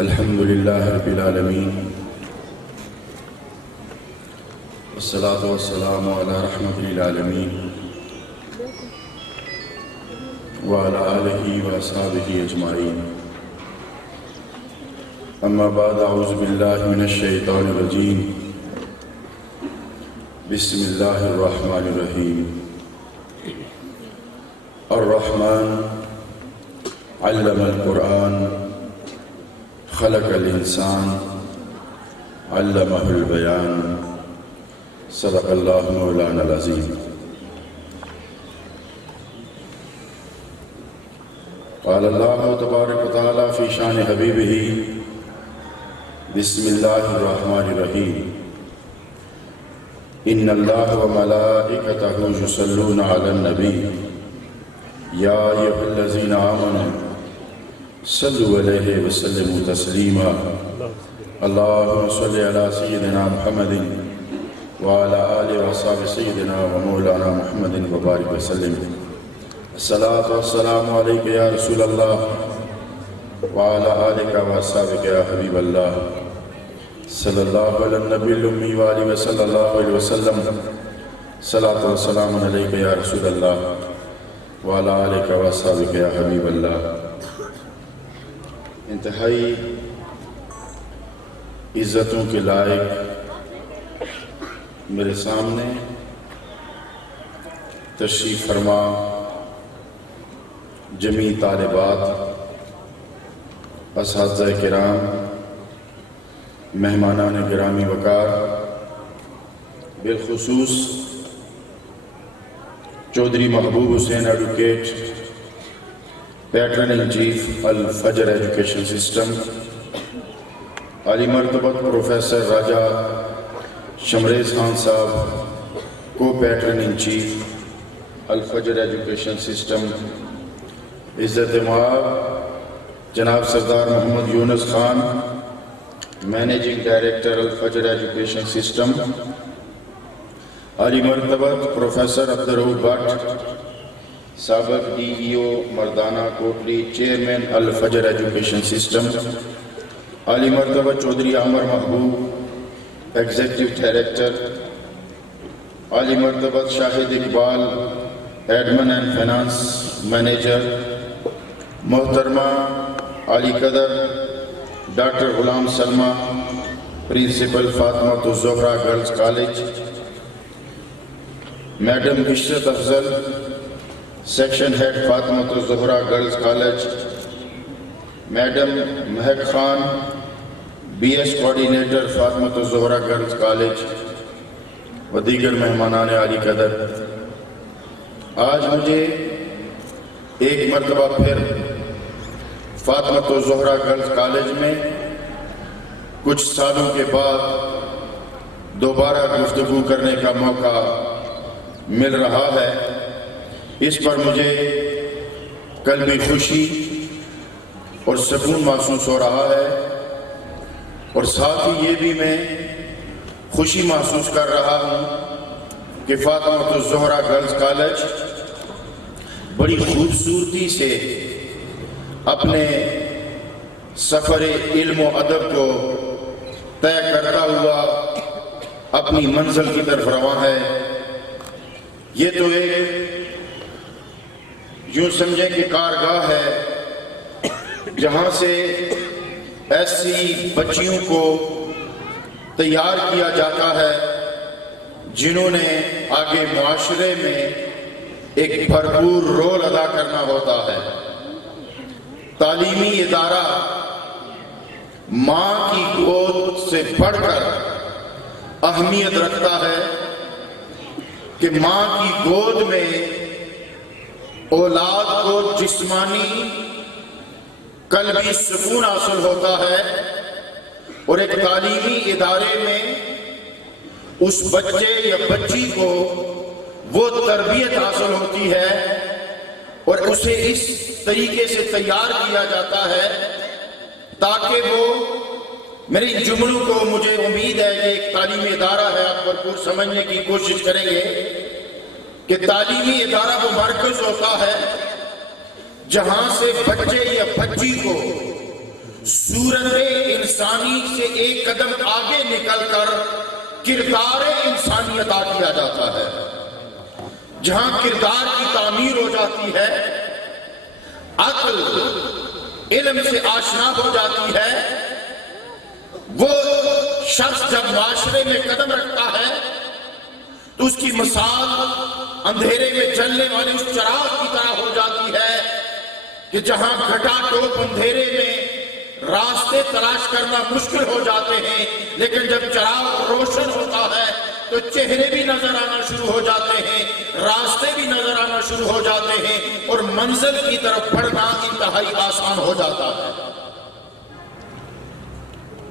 الحمد لله رب العالمين والصلاة والسلام على رحمة للعالمين وعلى آله وأصحابه أجمعين أما بعد أعوذ بالله من الشيطان الرجيم بسم الله الرحمن الرحيم الرحمن علم القرآن خلق الإنسان علمه البيان صدق الله مولانا العظيم قال الله تبارك وتعالى في شان حبيبه بسم الله الرحمن الرحيم إن الله وملائكته يصلون على النبي يا أيها الذين آمنوا صلوا عليه وسلموا تسليما اللهم صل على سيدنا محمد وعلى آله وصحبه سيدنا ومولانا محمد وبارك وسلم الصلاة والسلام عليك يا رسول الله وعلى آلك وصحبك يا حبيب الله صلى الله على النبي الأمي وآله وصلى الله عليه وسلم صلاة والسلام عليك يا رسول الله وعلى آلك وصحبك يا حبيب الله انتہائی عزتوں کے لائق میرے سامنے تشریف فرما جمیع طالبات، اساتذہ کرام، مہمانان گرامی وقار، بالخصوص Chaudhry Mehboob Hussain advocate patron in chief Alfajr education system, عالی مرتبہ پروفیسر راجہ شمریز خان صاحب کو patron in chief Alfajr education system, عزت مآب جناب Sardar Muhammad Younis Khan managing director Alfajr education system, عالی مرتبہ پروفیسر عبدالرؤف بٹ سابق D E O Mardana Kotli chairman Alfajr education system, عالی مرتبہ چودھری عامر محبوب ایگزیکٹو ڈائریکٹر، عالی مرتبہ Shahid Iqbal admin and finance manager, محترمہ علی قدر doctor Ghulam Salma principal Fatima Alzahra girls college, madam Ishrat Afzal section head Fatima Alzahra girls college, madam Mehak Khan B S coordinator Fatima Alzahra girls college و دیگر مہمانان عالی قدر، آج مجھے ایک مرتبہ پھر فاطمہ الزہرا گرلز کالج میں کچھ سالوں کے بعد دوبارہ گفتگو کرنے کا موقع مل رہا ہے۔ اس پر مجھے قلبی خوشی اور سکون محسوس ہو رہا ہے، اور ساتھ ہی یہ بھی میں خوشی محسوس کر رہا ہوں کہ فاطمہ الزہرا گرلز کالج بڑی خوبصورتی سے اپنے سفر علم و ادب کو طے کرتا ہوا اپنی منزل کی طرف رواں ہے۔ یہ تو ایک یوں سمجھیں کہ کارگاہ ہے جہاں سے ایسی بچیوں کو تیار کیا جاتا ہے جنہوں نے آگے معاشرے میں ایک بھرپور رول ادا کرنا ہوتا ہے۔ تعلیمی ادارہ ماں کی گود سے بڑھ کر اہمیت رکھتا ہے کہ ماں کی گود میں اولاد کو جسمانی قلبی سکون حاصل ہوتا ہے، اور ایک تعلیمی ادارے میں اس بچے یا بچی کو وہ تربیت حاصل ہوتی ہے اور اسے اس طریقے سے تیار کیا جاتا ہے تاکہ وہ میری جملوں کو مجھے امید ہے کہ ایک تعلیمی ادارہ ہے، آپ بھرپور سمجھنے کی کوشش کریں گے کہ تعلیمی ادارہ وہ مرکز ہوتا ہے جہاں سے بچے یا بچی کو صورت انسانی سے ایک قدم آگے نکل کر کردار انسانی ادا کیا جاتا ہے۔ جہاں کردار کی تعمیر ہو جاتی ہے، عقل علم سے آشنا ہو جاتی ہے، وہ شخص جب معاشرے میں قدم رکھتا ہے تو اس کی مثال اندھیرے میں جلنے والے اس چراغ کی طرح ہو جاتی ہے کہ جہاں گھٹا ٹوپ اندھیرے میں راستے تلاش کرنا مشکل ہو جاتے ہیں، لیکن جب چراغ روشن ہوتا ہے تو چہرے بھی نظر آنا شروع ہو جاتے ہیں، راستے بھی نظر آنا شروع ہو جاتے ہیں، اور منزل کی طرف بڑھنا انتہائی آسان ہو جاتا ہے۔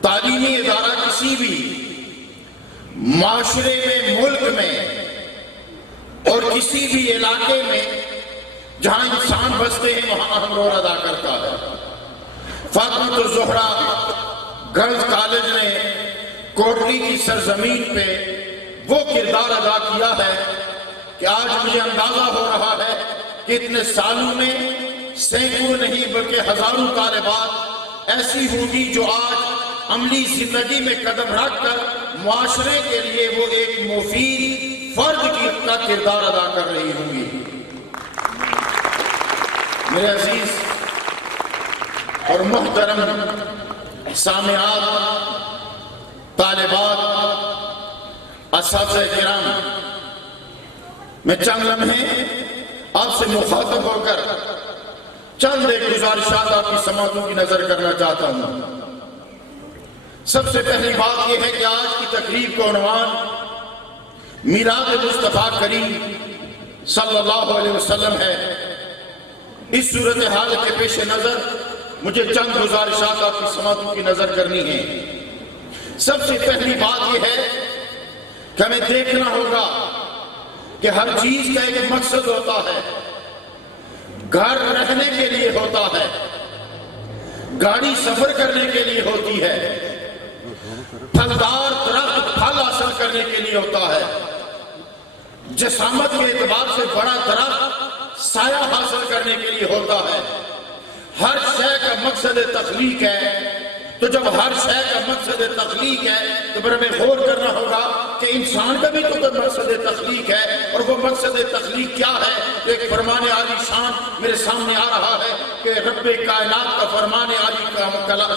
تعلیمی ادارہ کسی بھی معاشرے میں، ملک میں اور کسی بھی علاقے میں جہاں انسان بستے ہیں وہاں اہم رول ادا کرتا ہے۔ فاطمہ الزہرا گرلز کالج نے کوٹلی کی سرزمین پہ وہ کردار ادا کیا ہے کہ آج مجھے اندازہ ہو رہا ہے کہ اتنے سالوں میں سینکڑوں نہیں بلکہ ہزاروں طالبات ایسی ہوں گی جو آج عملی زندگی میں قدم رکھ کر معاشرے کے لیے وہ ایک مفید فرد کا کردار ادا کر رہی ہوں گی۔ میرے عزیز اور محترم سامعات، طالبات، اساتذہ کرام، میں چند لمحے آپ سے مخاطب ہو کر چند ایک گزارشات آپ کی سماعتوں کی نظر کرنا چاہتا ہوں۔ سب سے پہلی بات یہ ہے کہ آج کی تقریب کا عنوان میلاد مصطفیٰ کریم صلی اللہ علیہ وسلم ہے۔ اس صورتحال کے پیش نظر مجھے چند گزارشات آپ کی سماعتوں کی نظر کرنی ہے۔ سب سے پہلی بات یہ ہے کہ ہمیں دیکھنا ہوگا کہ ہر چیز کا ایک مقصد ہوتا ہے۔ گھر رہنے کے لیے ہوتا ہے، گاڑی سفر کرنے کے لیے ہوتی ہے، پھلدار درخت پھل حاصل کرنے کے لیے ہوتا ہے، جسامت کے اعتبار سے بڑا درخت سایہ حاصل کرنے کے لیے ہوتا ہے۔ ہر شے کا مقصد تخلیق ہے۔ تو جب ہر شے کا مقصد تخلیق ہے تو پھر ہمیں غور کرنا ہوگا کہ انسان کا بھی تو کوئی مقصد تخلیق ہے، اور وہ مقصد تخلیق کیا ہے؟ ایک فرمان عالی شان میرے سامنے آ رہا ہے کہ رب کائنات کا فرمان عالی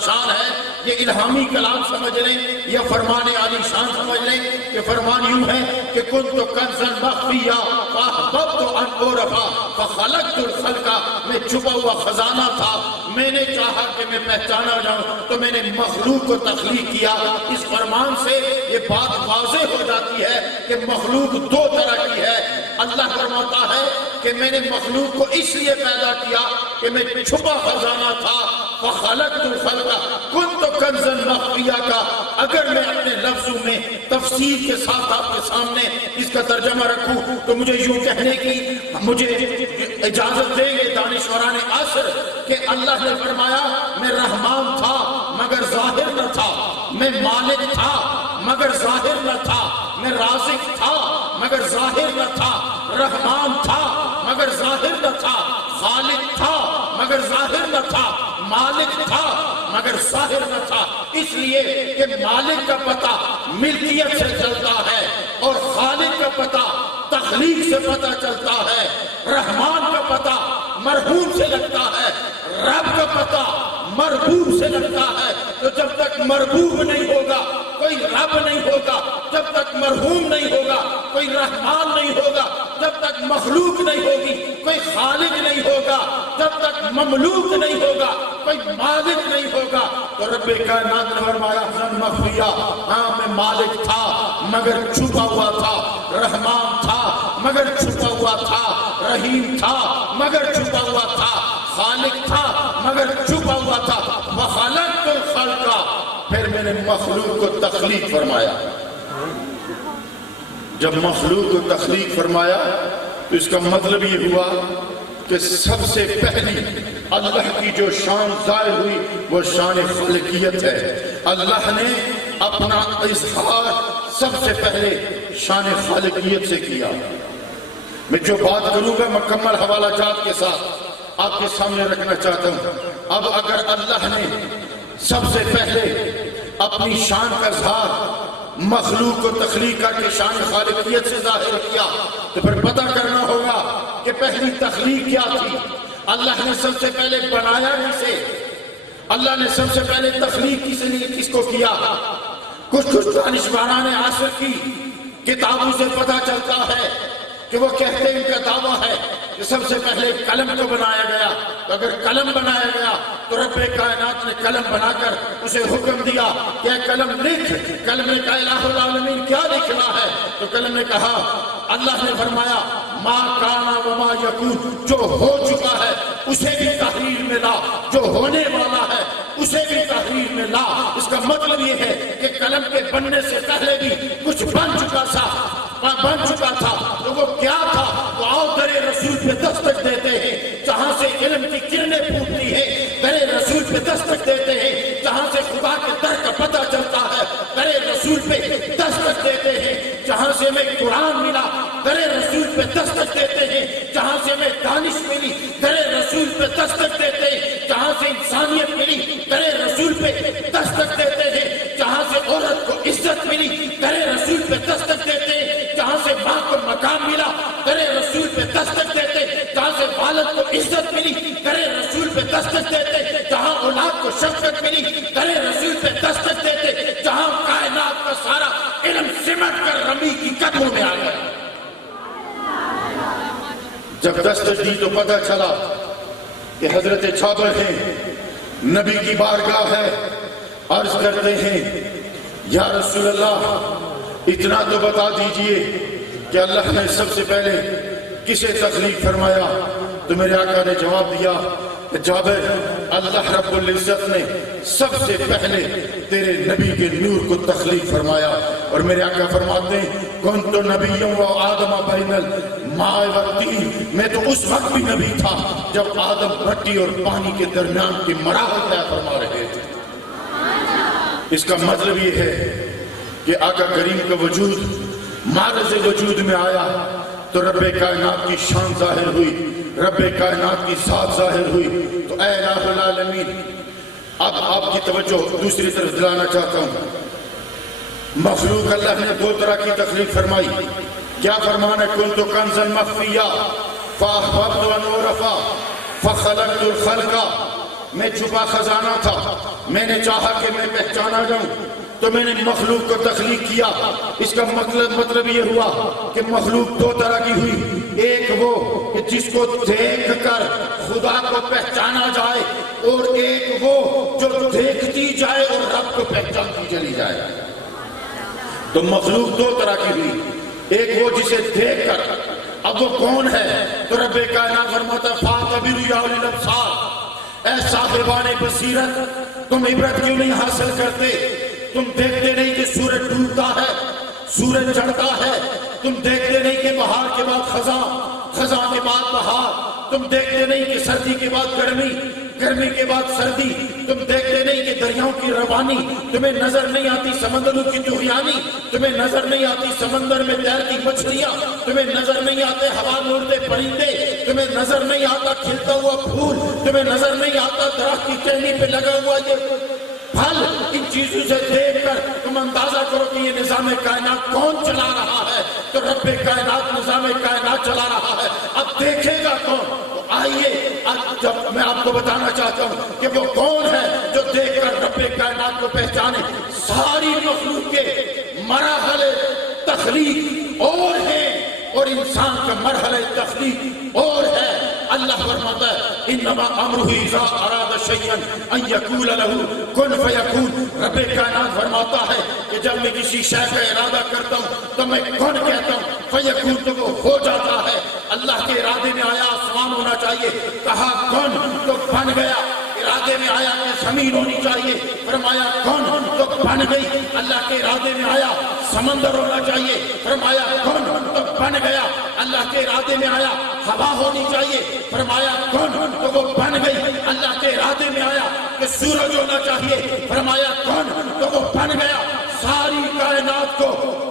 شان ہے۔ یہ الہامی کلام سمجھ لیں یا فرمان عالی شان سمجھ لیں کہ فرمان یوں ہے کہ کنت کنزا مخفیا فاحببت ان اعرف فخلقت الخلق، میں چھپا ہوا خزانہ تھا، میں نے چاہا کہ میں پہچانا جاؤں تو میں نے مخلوق کو تخلیق کیا۔ اس فرمان سے یہ بات واضح ہو جاتی ہے کہ مخلوق دو طرح کی ہے۔ اللہ فرماتا ہے کہ میں نے مخلوق کو اس لیے پیدا کیا کہ میں چھپا خزانہ تھا، فخلقت الخلق کنت کنزا مخفیا کا اگر میں اپنے لفظوں میں تفصیل کے ساتھ آپ کے سامنے اس کا ترجمہ رکھوں تو مجھے یوں کہنے کی مجھے اجازت دیں گے دانشوران عصر کہ اللہ نے فرمایا میں رحمان تھا مگر ظاہر نہ تھا، میں مالک تھا مگر ظاہر نہ تھا، میں رازق تھا مگر ظاہر نہ تھا، رحمان تھا مگر ظاہر نہ تھا، خالق تھا مگر ظاہر نہ تھا، مالک تھا مگر ظاہر نہ تھا۔ اس لیے کہ مالک کا پتہ ملکیت سے چلتا ہے اور خالق کا پتہ تخلیق سے پتہ چلتا ہے، رحمان کا پتہ مرحوم سے لگتا ہے، رب کا پتہ مربوب سے لگتا ہے۔ تو جب تک مربوب نہیں ہوگا کوئی رب نہیں ہوگا، جب تک مرحوم نہیں ہوگا کوئی رحمان نہیں ہوگا، جب تک مخلوق نہیں ہوگی کوئی خالق نہیں ہوگا، جب تک مملوک نہیں ہوگا کوئی مالک نہیں ہوگا۔ تو رب کائنات نے فرمایا زن مخفیا، ہاں میں مالک تھا مگر چھپا ہوا تھا، رحمان تھا مگر چھپا ہوا تھا، رحیم تھا مگر چھپا ہوا تھا، خالق تھا مگر چھپا ہوا تھا، وخلقت الخلق، پھر میں نے مخلوق کو تخلیق فرمایا۔ جب مخلوق کو تخلیق فرمایا تو اس کا مطلب یہ ہوا کہ سب سے پہلی اللہ کی جو شان ظاہر ہوئی وہ شان خلقیت ہے۔ اللہ نے اپنا اظہار سب سے پہلے شان خالقیت سے کیا۔ میں جو بات کروں گا مکمل حوالہ جات کے ساتھ آپ کے سامنے رکھنا چاہتا ہوں۔ اب اگر اللہ نے سب سے پہلے اپنی شان کا اظہار مخلوق کو تخلیق کر کے شان خالقیت سے ظاہر کیا، تو پھر پتہ کرنا ہوگا کہ پہلی تخلیق کیا تھی، اللہ نے سب سے پہلے بنایا کسے، اللہ نے سب سے پہلے تخلیق کس کو کیا۔ کچھ دانشوران عصر کی کتابوں سے پتہ چلتا ہے کہ وہ کہتے ہیں، ان کا دعویٰ ہے کہ سب سے پہلے قلم کو بنایا گیا، تو اگر قلم بنایا گیا تو رب کائنات نے قلم بنا کر اسے حکم دیا کہ اے قلم لکھ۔ قلم نے کہا الہ العالمین کیا لکھنا ہے؟ تو قلم نے کہا، اللہ نے فرمایا ما کانا وما یکون، جو ہو چکا ہے اسے بھی تحریر میں لا، جو ہونے والا ہے اسے بھی تحریر میں لا۔ اس کا مطلب یہ ہے کہ قلم کے بننے سے پہلے بھی کچھ بن چکا تھا، تو وہ کیا تھا؟ تو آؤ در رسول پہ دستک دیتے ہیں جہاں سے علم کی کرنیں پھوٹتی ہیں، در رسول پہ دستک دیتے ہیں جہاں سے خدا کے در کا پتہ چلتا ہے، در رسول پہ دستک دیتے ہیں جہاں سے ہمیں قرآن ملا، در رسول پہ دستک دیتے ہیں جہاں سے ہمیں دانش ملی، در رسول پہ دستک دیتے ہیں جہاں سے انسانیت ملی، در رسول پہ دستک دیتے ہیں جہاں سے عورت کو عزت ملی، در رسول پہ دستک دیتے ہیں جہاں سے ماں کو مقام ملا، در رسول پہ دستک دیتے جہاں سے والد کو عزت ملی، در رسول پہ دستک دیتے جہاں اولاد کو شفقت ملی، در رسول پہ دستک دیتے جہاں کائنات کا سارا علم سمٹ کر رمی کی قدموں میں آ گیا۔ جب دستک دی تو پتہ چلا کہ حضرت جابر ہیں، نبی کی بارگاہ ہے، عرض کرتے ہیں یا رسول اللہ اتنا تو بتا دیجئے کہ اللہ نے سب سے پہلے کسے تخلیق فرمایا؟ تو میرے آقا نے جواب دیا کہ جابر، اللہ رب العزت نے سب سے پہلے تیرے نبی کے نور کو تخلیق فرمایا۔ اور میرے آقا فرماتے ہیں کنت نبیوں و آدم بین الماء والطین، میں تو اس وقت بھی نبی تھا جب آدم مٹی اور پانی کے درمیان کی مراحل طے فرما رہے تھے۔ اس کا مطلب یہ ہے کہ آقا کریم کا وجود معرض وجود میں آیا تو رب کائنات کی شان ظاہر ہوئی، رب کائنات کی ذات ظاہر ہوئی۔ تو اے الہ العالمین، اب آپ کی توجہ دوسری طرف دلانا چاہتا ہوں۔ مخلوق اللہ نے دو طرح کی تخلیق فرمائی، کیا فرمانا؟ کنت کنزا مخفیا فاحببت ان اعرف فخلقت الخلق، میں چھپا خزانہ تھا، میں نے چاہا کہ میں پہچانا جاؤں تو میں نے مخلوق کو تخلیق کیا۔ اس کا مطلب یہ ہوا کہ مخلوق دو طرح کی ہوئی، ایک وہ کہ جس کو دیکھ کر خدا کو پہچانا جائے، اور ایک وہ جو دیکھتی جائے اور رب کو پہچانتی چلی جائے۔ تو مخلوق دو طرح کی ہوئی، ایک وہ جسے دیکھ کر، اب وہ کون ہے؟ تو رب کائنات فرماتا فَاعْتَبِرُوا يَا أُولِي الْأَبْصَارِ، اے صاحبان بصیرت تم عبرت کیوں نہیں حاصل کرتے؟ تم دیکھتے نہیں کہ سورج ڈوبتا ہے، سورج چڑھتا ہے، تم دیکھتے نہیں کہ بہار کے بعد خزاں، خزاں کے بعد بہار، تم دیکھتے نہیں کہ سردی کے بعد گرمی، گرمی کے بعد سردی، تم دیکھتے نہیں کہ دریاؤں کی روانی، تمہیں نظر نہیں آتی سمندروں کی طغیانی، تمہیں نظر نہیں آتی سمندر میں تیرتی مچھلیاں، تمہیں نظر نہیں آتے ہوا میں اڑتے پرندے، تمہیں نظر نہیں آتا کھلتا ہوا پھول، تمہیں نظر نہیں آتا درخت کی ٹہنی پہ لگا ہوا یہ پھل۔ ان چیزوں سے دیکھ کر تم اندازہ کرو کہ یہ نظام کائنات کون چلا رہا ہے؟ تو رب کائنات نظام کائنات چلا رہا ہے، اب دیکھے گا کون؟ تو آئیے جب میں آپ کو بتانا چاہتا ہوں کہ وہ کون ہے جو دیکھ کر رب کائنات کو پہچانے۔ ساری مخلوق کے مراحل تخلیق اور ہیں اور انسان کا مرحلہ تخلیق اور ہے۔ اللہ فرماتا ہے انما امرہ اذا اراد شیئا ان یقول له کن فیکون۔ رب کائنات فرماتا ہے کہ جب میں کسی شے کا ارادہ کرتا ہوں تو میں کن کہتا ہوں، فیکون تو وہ ہو جاتا ہے۔ اللہ کے ارادے میں آیا آسمان ہونا چاہیے، کہا کن تو بن گیا۔ ارادے میں آیا کہ زمین ہونی چاہیے، فرمایا کن تو بن گئی۔ اللہ کے ارادے میں آیا سمندر ہونا چاہیے، فرمایا کن تو بن گیا۔ اللہ کے ارادے میں آیا ہوا ہونی چاہیے، فرمایا کن تو وہ بن گئی۔ اللہ کے ارادے میں آیا کہ سورج ہونا چاہیے، فرمایا کن تو وہ بن گیا۔ ساری کائنات کو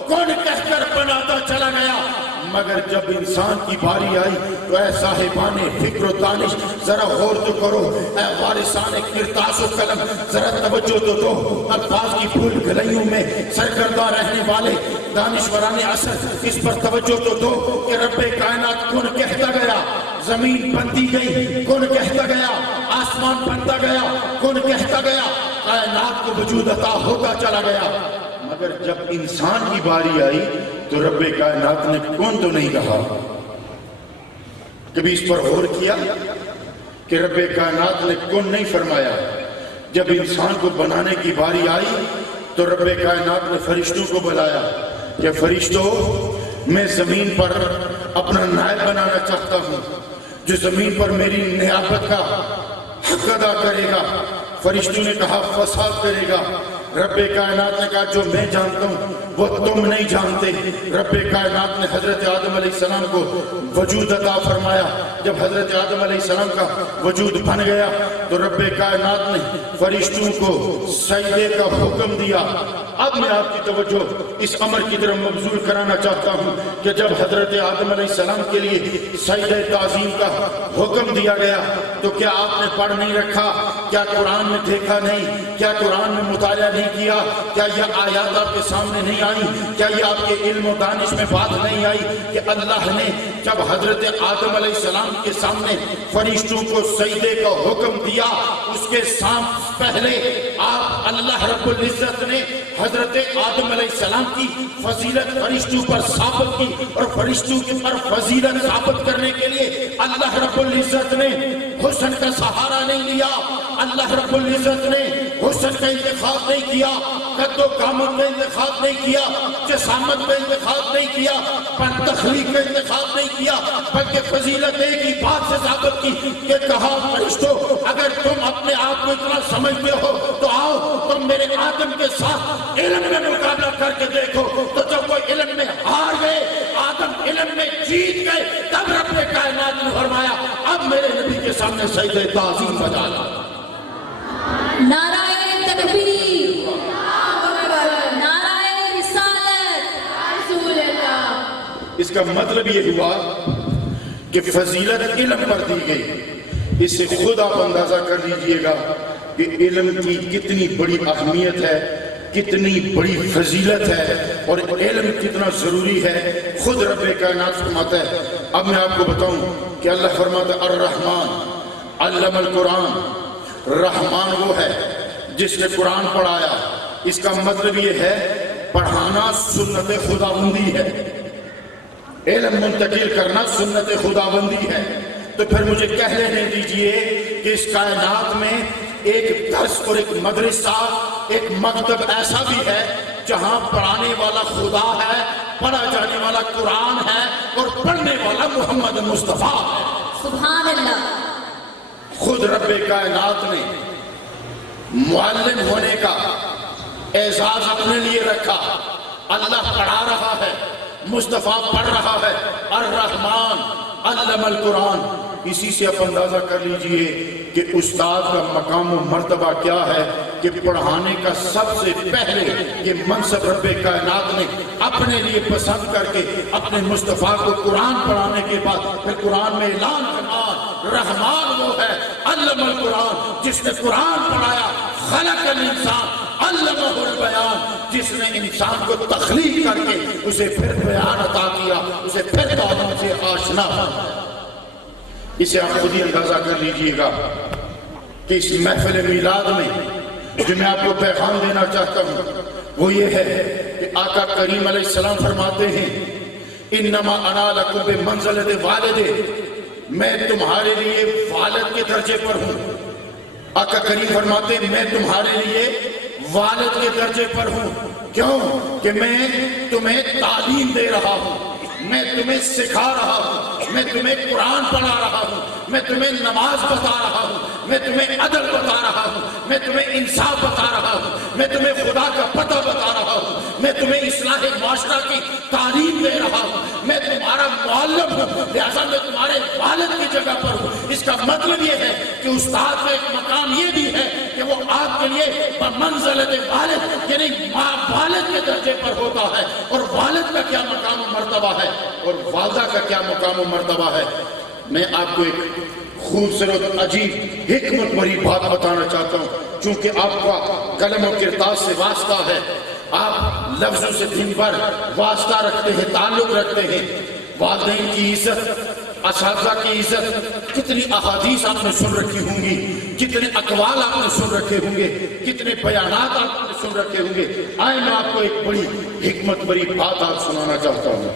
کن کہہ کر بناتا چلا گیا، مگر جب انسان کی باری آئی تو اے صاحبان فکر و دانش ذرا غور تو کرو، اے وارثان کرتاس و قلم ذرا توجہ تو دو، الفاظ کی پھول گلیوں میں سرگرداں رہنے والے دانشوران عصر اس پر توجہ تو دو کہ رب کائنات کون کہتا گیا، زمین بنتی گئی کون کہتا گیا، آسمان بنتا گیا کون کہتا گیا، کائنات کو وجود عطا ہوتا چلا گیا، مگر جب انسان کی باری آئی تو رب کائنات نے کون تو نہیں کہا۔ کبھی اس پر غور کیا کہ رب کائنات نے کون نہیں فرمایا؟ جب انسان کو بنانے کی باری آئی تو رب کائنات نے فرشتوں کو بلایا کہ فرشتوں میں زمین پر اپنا نائب بنانا چاہتا ہوں جو زمین پر میری نیابت کا حق ادا کرے گا۔ فرشتوں نے کہا فساد کرے گا۔ رب کائنات نے کہا جو میں جانتا ہوں وہ تم نہیں جانتے۔ رب کائنات نے حضرت آدم علیہ السلام کو وجود عطا فرمایا۔ جب حضرت آدم علیہ السلام کا وجود بن گیا تو رب کائنات نے فرشتوں کو سجدے کا حکم دیا۔ اب میں آپ کی توجہ اس امر کی طرف مبذول کرانا چاہتا ہوں کہ جب حضرت آدم علیہ السلام کے لیے سجدہ تعظیم کا حکم دیا گیا تو کیا آپ نے پڑھ نہیں رکھا؟ کیا قرآن میں دیکھا نہیں؟ کیا قرآن میں مطالعہ نہیں کیا؟ کیا یہ آیات آپ کے سامنے نہیں آئی؟ کیا یہ آپ کے علم و دانش میں بات نہیں آئی کہ اللہ نے جب حضرت آدم علیہ السلام کے سامنے فرشتوں کو سجدے کا حکم دیا اس کے سامنے پہلے آپ اللہ رب العزت نے حضرت آدم علیہ السلام کی فضیلت فرشتوں پر ثابت کی، اور فرشتوں کے پر فضیلت ثابت کرنے کے لیے اللہ رب العزت نے حسن کا سہارا نہیں لیا، اللہ رب العزت نے حسن کا انتخاب نہیں کیا، قد و قامت کا انتخاب نہیں کیا، جسامت کا انتخاب نہیں کیا، پر تخلیق کا انتخاب نہیں کیا، بلکہ فضیلت ایک ہی بات سے ثابت کی کہ کہا فرشتوں اگر تم اپنے آپ کو اتنا سمجھتے ہو تو آؤ تم میرے آدم کے ساتھ علم میں مقابلہ کر کے دیکھو۔ تو جب وہ علم میں ہار گئے، آدم علم میں جیت گئے، تب رب کائنات نے فرمایا اب میرے نبی کے سامنے سجدہ تعظیم بجا لا۔ نعرہ تکبیر، نعرہ رسالت، رسول اللہ۔ اس کا مطلب یہ ہوا کہ فضیلت علم پر دی گئی۔ اس سے خود آپ اندازہ کر لیجئے گا کہ علم کی کتنی بڑی اہمیت ہے، کتنی بڑی فضیلت ہے، اور علم کتنا ضروری ہے۔ خود رب کائنات فرماتا ہے۔ اب میں آپ کو بتاؤں کہ اللہ فرماتا ہے الرحمن علم القرآن، رحمان وہ ہے جس نے قرآن پڑھایا۔ اس کا مطلب یہ ہے پڑھانا سنت خداوندی ہے، علم منتقل کرنا سنت خداوندی ہے۔ تو پھر مجھے کہہ لینے دیجئے کہ اس کائنات میں ایک درس اور ایک مدرسہ، ایک مکتب ایسا بھی ہے جہاں پڑھانے والا خدا ہے، پڑھا جانے والا قرآن ہے، اور پڑھنے والا محمد مصطفیٰ ہے۔ سبحان اللہ۔ خود رب کائنات نے معلم ہونے کا اعزاز اپنے لیے رکھا۔ اللہ پڑھا رہا ہے، مصطفیٰ پڑھ رہا ہے، الرحمن علم القرآن۔ اسی سے آپ اندازہ کر لیجئے کہ استاد کا مقام و مرتبہ کیا ہے کہ پڑھانے کا سب سے پہلے یہ منصب رب کائنات نے اپنے لیے پسند کر کے اپنے مصطفیٰ کو قرآن پڑھانے کے بعد پھر قرآن میں اعلان فرمایا رحمان وہ ہے علم القرآن جس نے قرآن پڑھایا، خلق الانسان علمہ البیان جس نے انسان کو تخلیق کر کے اسے پھر بیان عطا کیا، اسے پھر تعلیم سے آشنا بنایا۔ اسے آپ خود ہی اندازہ کر لیجئے گا کہ اس محفل میلاد میں جو میں آپ کو پیغام دینا چاہتا ہوں وہ یہ ہے کہ آقا کریم علیہ السلام فرماتے ہیں انما انا لکم بمنزلۃ والد، میں تمہارے لیے والد کے درجے پر ہوں۔ آقا کریم فرماتے ہیں میں تمہارے لیے والد کے درجے پر ہوں۔ کیوں؟ کہ میں تمہیں تعلیم دے رہا ہوں، میں تمہیں سکھا رہا ہوں، میں تمہیں قرآن پڑھا رہا ہوں، میں تمہیں نماز بتا رہا ہوں، میں تمہیں عدل بتا رہا ہوں، میں تمہیں انصاف بتا رہا ہوں، میں تمہیں خدا کا پتہ بتا رہا ہوں، میں تمہیں اصلاح معاشرہ کی تعلیم دے رہا ہوں، میں تمہارا معلم ہوں، لہذا میں تمہارے والد کی جگہ پر ہوں۔ اس کا مطلب یہ ہے کہ استاد کا ایک مقام یہ بھی ہے کہ وہ آپ کے لیے بمنزلت والد، یعنی ماں والد کے درجے پر ہوتا ہے، اور والد کا کیا مقام و مرتبہ ہے اور والدہ کا کیا مقام و مرتبہ ہے۔ میں آپ کو ایک خوبصورت عجیب حکمت بھری بات بتانا چاہتا ہوں، چونکہ آپ کا قلم و کرتاس سے واسطہ ہے، آپ لفظوں سے دن بھر واسطہ رکھتے ہیں، تعلق رکھتے ہیں۔ والدین کی عزت، اساتذہ کی عزت، کتنی احادیث آپ نے سن رکھی ہوں گی، کتنے اقوال آپ نے سن رکھے ہوں گے، کتنے بیانات آپ نے سن رکھے ہوں گے۔ آئے میں آپ کو ایک بڑی حکمت بھری بات آپ سنانا چاہتا ہوں۔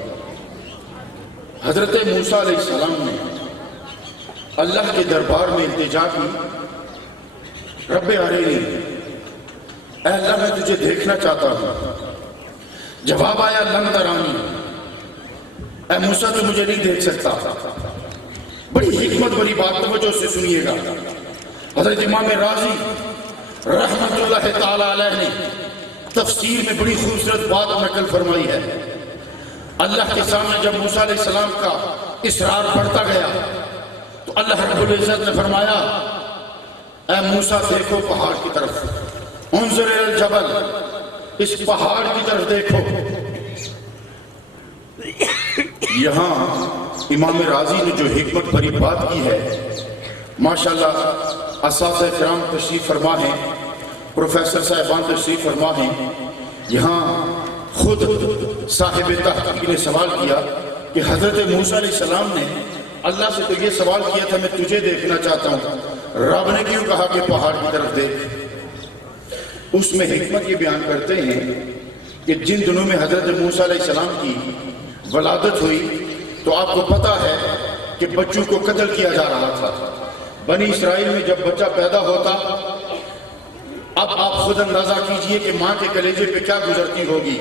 حضرت موسیٰ علیہ السلام نے اللہ کے دربار میں التجا کی، رب ارینی، اے اللہ میں تجھے دیکھنا چاہتا ہوں۔ جواب آیا لن ترانی، اے موسیٰ تو مجھے نہیں دیکھ سکتا۔ بڑی حکمت بڑی بات توجہ سے سنیے گا۔ حضرت امام راضی رحمت اللہ تعالی علیہ نے تفسیر میں بڑی خوبصورت بات نقل فرمائی ہے۔ اللہ کے سامنے جب موسیٰ علیہ السلام کا اصرار بڑھتا گیا تو اللہ رب العزت نے فرمایا، اے موسیٰ دیکھو پہاڑ کی طرف، انظر الی الجبل، اس پہاڑ کی طرف دیکھو۔ یہاں امام راضی نے جو حکمت بھری بات کی ہے، ماشاءاللہ اساتذہ کرام تشریف فرما ہیں، پروفیسر صاحبان تشریف فرما ہیں۔ یہاں خود صاحب تحقیق نے سوال کیا کہ حضرت موسیٰ علیہ السلام نے اللہ سے تو یہ سوال کیا تھا میں تجھے دیکھنا چاہتا ہوں، رب نے کیوں کہا کہ پہاڑ کی طرف دیکھ؟ اس میں حکمت یہ بیان کرتے ہیں کہ جن دنوں میں حضرت موسیٰ علیہ السلام کی ولادت ہوئی تو آپ کو پتا ہے کہ بچوں کو قتل کیا جا رہا تھا۔ بنی اسرائیل میں جب بچہ پیدا ہوتا، اب آپ خود اندازہ کیجئے کہ ماں کے کلیجے پہ کیا گزرتی ہوگی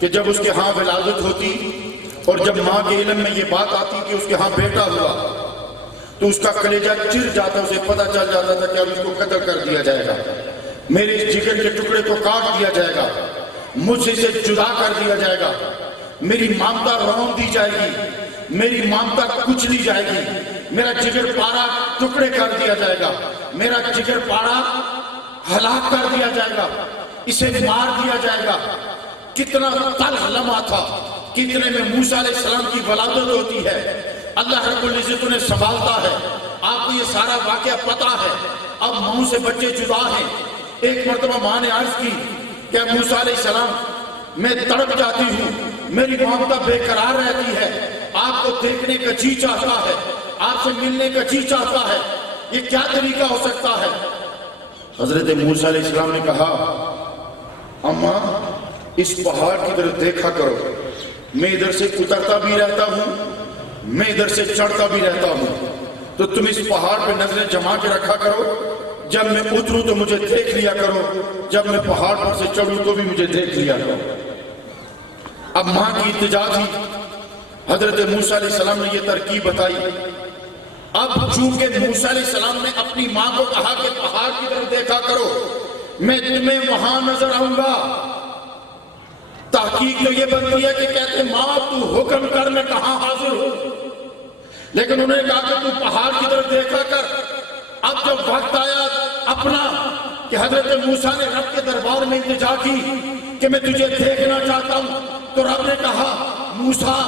کہ جب اس کے ہاں ولادت ہوتی اور جب ماں کے علم میں یہ بات آتی کہ اس کے ہاں بیٹا ہوا تو اس کا کلیجہ چر جاتا، اسے پتہ چل جاتا تھا کہ اب اس کو قتل کر دیا جائے گا، میرے اس جگر کے ٹکڑے کو کاٹ دیا جائے گا، مجھ سے اسے جدا کر دیا جائے گا، میری مامتا رون دی جائے گی، میری مامتا کچلی جائے گی، میرا جگر پارا ٹکڑے کر دیا جائے گا، میرا جگر پارا ہلاک کر دیا جائے گا، اسے مار دیا جائے گا۔ کتنا تلخ لمحہ تھا، کتنے میں موسیٰ علیہ السلام کی ولادت ہوتی ہے، اللہ رب العزت انہیں سنبھالتا ہے، آپ کو یہ سارا واقعہ پتا ہے۔ اب ماں سے بچے جدا ہیں۔ ایک مرتبہ ماں نے عرض کی کہ موسیٰ علیہ السلام میں تڑپ جاتی ہوں، میری مامتا بے قرار رہتی ہے، آپ کو دیکھنے کا جی چاہتا ہے، آپ سے ملنے کا جی چاہتا ہے، یہ کیا طریقہ ہو سکتا ہے؟ حضرت موسیٰ علیہ السلام نے کہا، اماں اس پہاڑ کی طرف دیکھا کرو، میں ادھر سے اترتا بھی رہتا ہوں، میں ادھر سے چڑھتا بھی رہتا ہوں، تو تم اس پہاڑ پہ نظریں جما کے رکھا کرو، جب میں اتروں تو مجھے دیکھ لیا کرو، جب میں پہاڑ پر سے چڑھوں تو بھی مجھے دیکھ لیا کرو۔ اب ماں کی التجا تھی، حضرت موسیٰ علیہ السلام نے یہ ترکیب بتائی۔ اب چونکہ موسیٰ علیہ السلام نے اپنی ماں کو کہا کہ پہاڑ کی طرف دیکھا کرو، میں تمہیں وہاں نظر آؤں گا، تحقیق تو یہ بنتی ہے کہ کہتے ماں تو حکم کر میں کہاں حاضر ہوں، لیکن انہوں نے کہا کہ تو پہاڑ کی طرف دیکھا کر۔ اب جب وقت آیا اپنا کہ حضرت موسیٰ نے رب کے دربار میں التجا کی کہ میں تجھے دیکھنا چاہتا ہوں، تو رب نے کہا موسیٰ،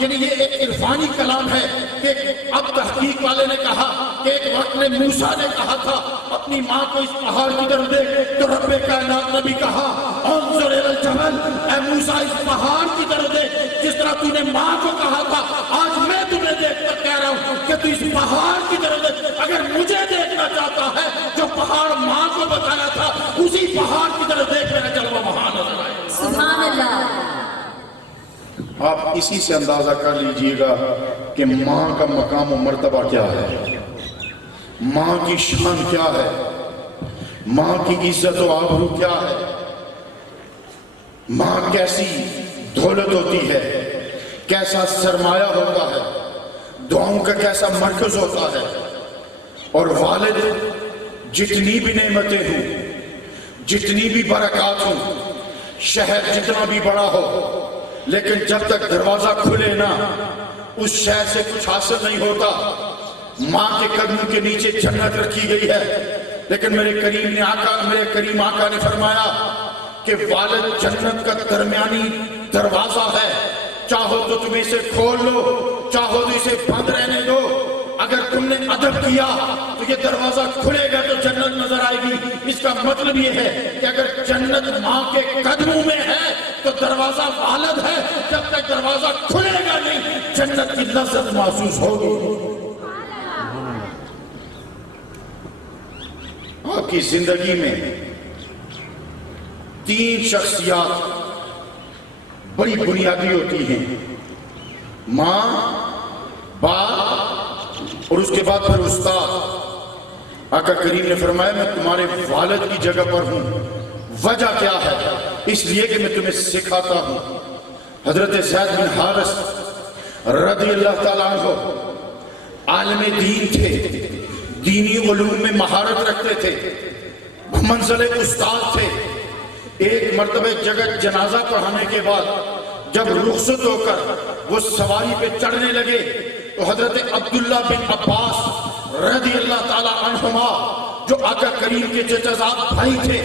یعنی یہ ایک عرفانی کلام ہے کہ اب تحقیق والے نے کہا کہ ایک وقت میں موسیٰ نے کہا تھا اپنی ماں کو اس پہاڑ کی طرف دیکھ، تو رب کائنات نے بھی کہا انظر الی الجبل، اے موسیٰ اس پہاڑ کی طرف دیکھ، جس طرح تو نے ماں کو کہا تھا آج میں تمہیں دیکھ کر کہہ رہا ہوں کہ تو اس پہاڑ کی طرف دیکھ۔ اگر مجھے دیکھنا چاہتا ہے جو پہاڑ ماں کو بتایا تھا اسی پہاڑ کی طرف دیکھ، میرا جلوہ وہاں نظر آئے۔ سبحان اللہ۔ آپ اسی سے اندازہ کر لیجئے گا کہ ماں کا مقام و مرتبہ کیا ہے، ماں کی شان کیا ہے، ماں کی عزت و آبرو کیا ہے، ماں کیسی دولت ہوتی ہے، کیسا سرمایہ ہوتا ہے، دعاؤں کا کیسا مرکز ہوتا ہے۔ اور والد جتنی بھی نعمتیں ہوں، جتنی بھی برکات ہوں، شہر جتنا بھی بڑا ہو، لیکن جب تک دروازہ کھلے نہ اس شہر سے کچھ حاصل نہیں ہوتا. ماں کے قدموں کے نیچے جنت رکھی گئی ہے، لیکن میرے کریم آقا نے فرمایا کہ والد جنت کا درمیانی دروازہ ہے، چاہو تو تم اسے کھول لو، چاہو تو اسے بند رہنے دو. اگر تم نے ادب کیا تو یہ دروازہ کھلے گا تو جنت نظر آئے گی. اس کا مطلب یہ ہے کہ اگر جنت ماں کے قدموں میں ہے تو دروازہ والد ہے. جب تک دروازہ کھلے گا نہیں جنت کی لذت محسوس ہوگی. آپ کی زندگی میں 3 شخصیات بڑی بنیادی ہوتی ہیں: ماں، باپ اور اس کے بعد پھر استاد. آقا کریم نے فرمایا میں تمہارے والد کی جگہ پر ہوں. وجہ کیا ہے؟ اس لیے کہ میں تمہیں سکھاتا ہوں. حضرت زید بن حارث رضی اللہ تعالیٰ عنہ عالم دین تھے، دینی علوم میں مہارت رکھتے تھے، منزل استاد تھے. ایک مرتبہ جگہ جنازہ پڑھانے کے بعد جب رخصت ہو کر وہ سواری پہ چڑھنے لگے تو حضرت عبداللہ بن عباس رضی اللہ تعالیٰ عنہما جو آقا کریم کے چچازاد بھائی تھے،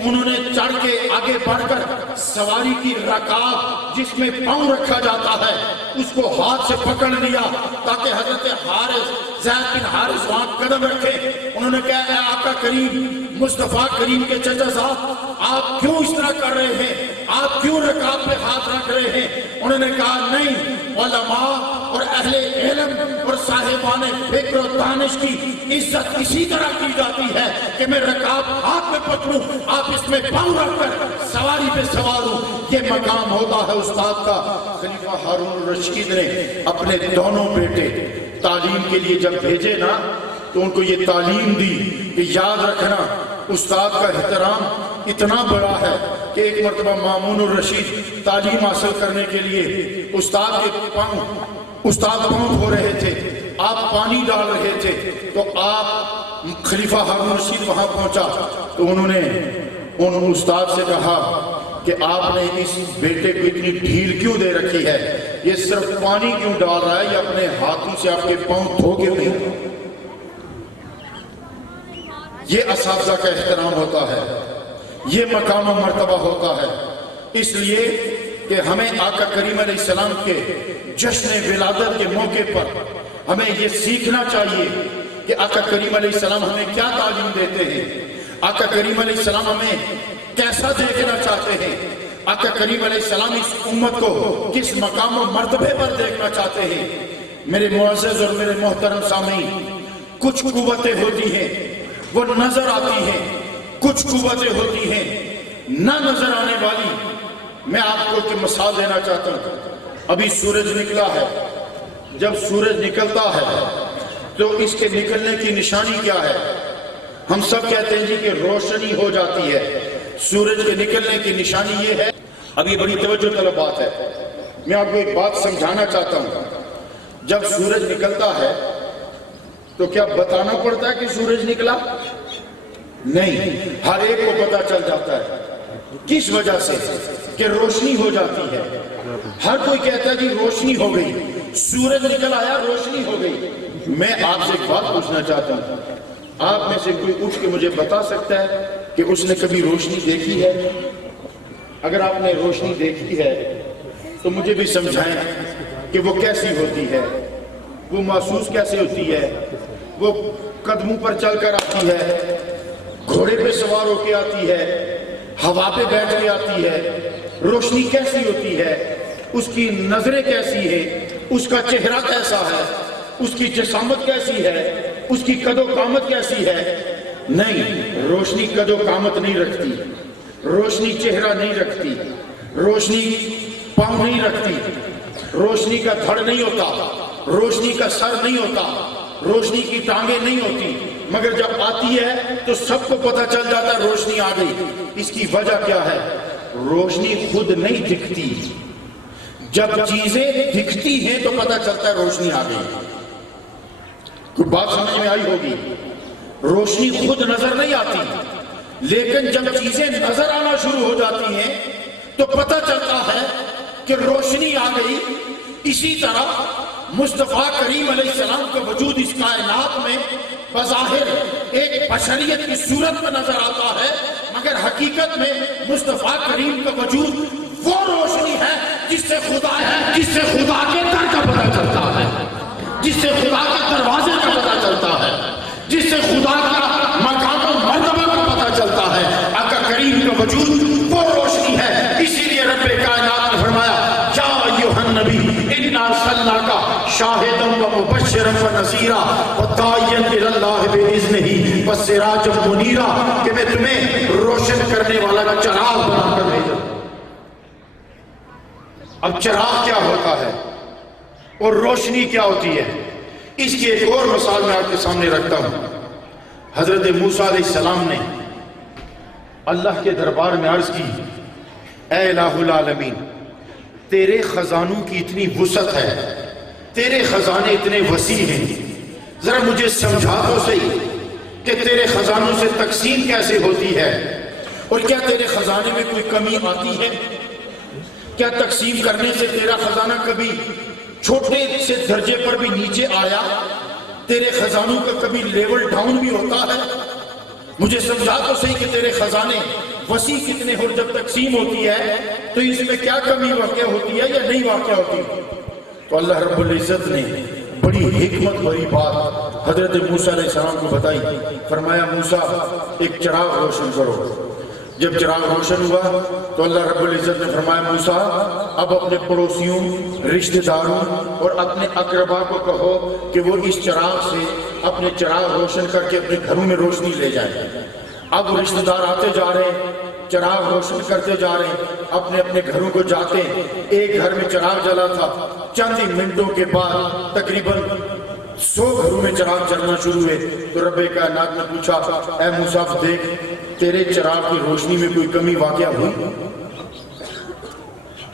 انہوں نے چڑھ کے آگے بڑھ کر سواری کی رکاب جس میں پاؤں رکھا جاتا ہے اس کو ہاتھ سے پکڑ لیا تاکہ حضرت زید بن حارث وہاں قدم رکھے. انہوں نے کہا اے آقا کریم، مصطفیٰ کریم کے چچازاد، آپ کیوں اس طرح کر رہے ہیں؟ آپ کیوں رکاب پہ ہاتھ رکھ رہے ہیں؟ انہوں نے کہا نہیں، علماء اور اہل علم اور صاحبان فکر و دانش کی عزت اسی طرح کی جاتی ہے کہ میں رکاب ہاتھ میں پکڑوں، آپ اس میں پاؤں رکھ کر سواری پہ سوار ہوں. یہ مقام ہوتا ہے استاد کا. خلیفہ ہارون الرشید نے اپنے دونوں بیٹے تعلیم کے لیے جب بھیجے نا تو ان کو یہ تعلیم دی کہ یاد رکھنا استاد کا احترام اتنا بڑا ہے کہ ایک مرتبہ مامون الرشید تعلیم حاصل کرنے کے لیے استاد پاؤں دھو رہے تھے، آپ پانی ڈال رہے تھے تو آپ خلیفہ ہارون الرشید وہاں پہنچا تو انہوں نے ان استاد سے کہا کہ آپ نے اس بیٹے کو اتنی ڈھیل کیوں دے رکھی ہے؟ یہ صرف پانی کیوں ڈال رہا ہے؟ یہ اپنے ہاتھوں سے آپ کے پاؤں دھو کے نہیں. یہ اساتذہ کا احترام ہوتا ہے، یہ مقام و مرتبہ ہوتا ہے. اس لیے کہ ہمیں آقا کریم علیہ السلام کے جشن ولادت کے موقع پر ہمیں یہ سیکھنا چاہیے کہ آقا کریم علیہ السلام ہمیں کیا تعلیم دیتے ہیں، آقا کریم علیہ السلام ہمیں کیسا دیکھنا چاہتے ہیں، آقا کریم علیہ السلام اس امت کو کس مقام و مرتبے پر دیکھنا چاہتے ہیں. میرے معزز اور میرے محترم سامعین، کچھ قوتیں ہوتی ہیں وہ نظر آتی ہیں، کچھ قوتیں ہوتی ہیں نہ نظر آنے والی. میں آپ کو ایک مثال دینا چاہتا ہوں. ابھی سورج نکلا ہے، جب سورج نکلتا ہے تو اس کے نکلنے کی نشانی کیا ہے؟ ہم سب کہتے ہیں جی کہ روشنی ہو جاتی ہے. سورج کے نکلنے کی نشانی یہ ہے. اب یہ بڑی توجہ طلب بات ہے، میں آپ کو ایک بات سمجھانا چاہتا ہوں. جب سورج نکلتا ہے تو کیا بتانا پڑتا ہے کہ سورج نکلا؟ نہیں، ہر ایک کو پتا چل جاتا ہے. کس وجہ سے؟ کہ روشنی ہو جاتی ہے. ہر کوئی کہتا ہے جی روشنی ہو گئی، سورج نکل آیا، روشنی ہو گئی. میں آپ سے ایک بات پوچھنا چاہتا ہوں، آپ میں سے کوئی اٹھ کے مجھے بتا سکتا ہے کہ اس نے کبھی روشنی دیکھی ہے؟ اگر آپ نے روشنی دیکھی ہے تو مجھے بھی سمجھائیں کہ وہ کیسی ہوتی ہے، وہ محسوس کیسے ہوتی ہے، وہ قدموں پر چل کر آتی ہے، گھوڑے پہ سوار ہو کے آتی ہے، ہوا پہ بیٹھ کے آتی ہے. روشنی کیسی ہوتی ہے، اس کی نظریں کیسی ہے، اس کا چہرہ کیسا ہے، اس کی جسامت کیسی ہے، اس کی قد و قامت کیسی ہے؟ نہیں، روشنی قد و قامت نہیں رکھتی، روشنی چہرہ نہیں رکھتی، روشنی پاؤں نہیں رکھتی، روشنی کا دھڑ نہیں ہوتا، روشنی کا سر نہیں ہوتا، روشنی کی ٹانگیں نہیں ہوتی. مگر جب آتی ہے تو سب کو پتہ چل جاتا ہے روشنی آ گئی. اس کی وجہ کیا ہے؟ روشنی خود نہیں دکھتی، جب چیزیں دکھتی ہیں تو پتہ چلتا ہے روشنی آ گئی. کوئی بات سمجھ میں آئی ہوگی. روشنی خود نظر نہیں آتی، لیکن جب چیزیں نظر آنا شروع ہو جاتی ہیں تو پتہ چلتا ہے کہ روشنی آ گئی. اسی طرح مصطفیٰ کریم علیہ السلام کا وجود اس کائنات میں بظاہر ایک بشریت کی صورت میں نظر آتا ہے، مگر حقیقت میں مصطفیٰ کریم کا وجود وہ روشنی ہے جس سے خدا کے در کا پتہ چلتا ہے، جس سے خدا کے دروازے کا پتہ چلتا ہے، جس سے خدا کا مقام و مرتبہ کا پتہ چلتا ہے۔ آقا کریم کا وجود وہ روشنی ہے، اسی لیے رب کائنات نے فرمایا یا ایھا النبی انا ارسلناک شاہدا و مبشرا و نذیرا وداعیا الی اللہ باذنہ وسراجا منیرا، کہ میں تمہیں روشن کرنے والا چراغ بنا کر بھیجا۔ اب چراغ کیا ہوتا ہے اور روشنی کیا ہوتی ہے، اس کی ایک اور مثال میں آپ کے سامنے رکھتا ہوں۔ حضرت موسیٰ علیہ السلام نے اللہ کے دربار میں عرض کی، اے الہ العالمین، تیرے خزانوں کی اتنی وسعت ہے، تیرے خزانے اتنے وسیع ہیں، ذرا مجھے سمجھا تو صحیح کہ تیرے خزانوں سے تقسیم کیسے ہوتی ہے، اور کیا تیرے خزانے میں کوئی کمی آتی ہے؟ کیا تقسیم کرنے سے تیرا خزانہ کبھی چھوٹے سے درجے پر بھی نیچے آیا؟ تیرے خزانوں کا کبھی لیول ڈاؤن بھی ہوتا ہے؟ مجھے سمجھا تو صحیح کہ تیرے خزانے وسیع کتنے، اور جب تقسیم ہوتی ہے تو اس میں کیا کمی واقع ہوتی ہے یا نہیں واقع ہوتی؟ تو اللہ رب العزت نے بڑی حکمت بڑی بات حضرت موسیٰ علیہ السلام کو بتائی، فرمایا موسیٰ ایک چراغ روشن کرو۔ جب چراغ روشن ہوا تو اللہ رب العزت نے فرمایا موسیٰ اب اپنے پڑوسیوں، رشتہ داروں اور اپنے اقربا کو کہو کہ وہ اس چراغ سے اپنے چراغ روشن کر کے اپنے گھروں میں روشنی لے جائیں۔ اب رشتہ دار آتے جا رہے ہیں، چراغ روشن کرتے جا رہے ہیں، اپنے اپنے گھروں کو جاتے ہیں۔ ایک گھر میں چراغ جلا تھا، چند ہی منٹوں کے بعد تقریباً 100 گھروں میں چراغ جلنا شروع ہوئے۔ تو رب کائنات نے پوچھا اے موسیٰ دیکھ تیرے چراغ کی روشنی میں کوئی کمی واقع ہوئی؟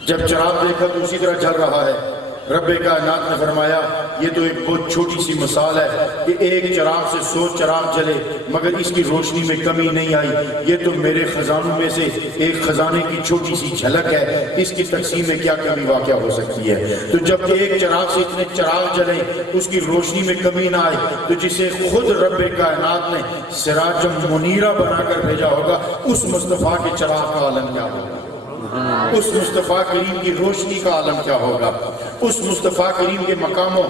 جب چراغ دیکھا تو اسی طرح جل رہا ہے۔ رب کائنات نے فرمایا یہ تو ایک بہت چھوٹی سی مثال ہے کہ ایک چراغ سے 100 چراغ جلے مگر اس کی روشنی میں کمی نہیں آئی، یہ تو میرے خزانوں میں سے ایک خزانے کی چھوٹی سی جھلک ہے، اس کی تقسیم میں کیا کمی واقع ہو سکتی ہے؟ تو جب ایک چراغ سے اتنے چراغ جلے اس کی روشنی میں کمی نہ آئے تو جسے خود رب کائنات نے سراج منیرہ بنا کر بھیجا ہوگا، اس مصطفیٰ کے چراغ کا عالم کیا ہوگا؟ اس مصطفیٰ کریم کی روشنی کا عالم کیا ہوگا؟ اس مصطفیٰ کریم کے مقام و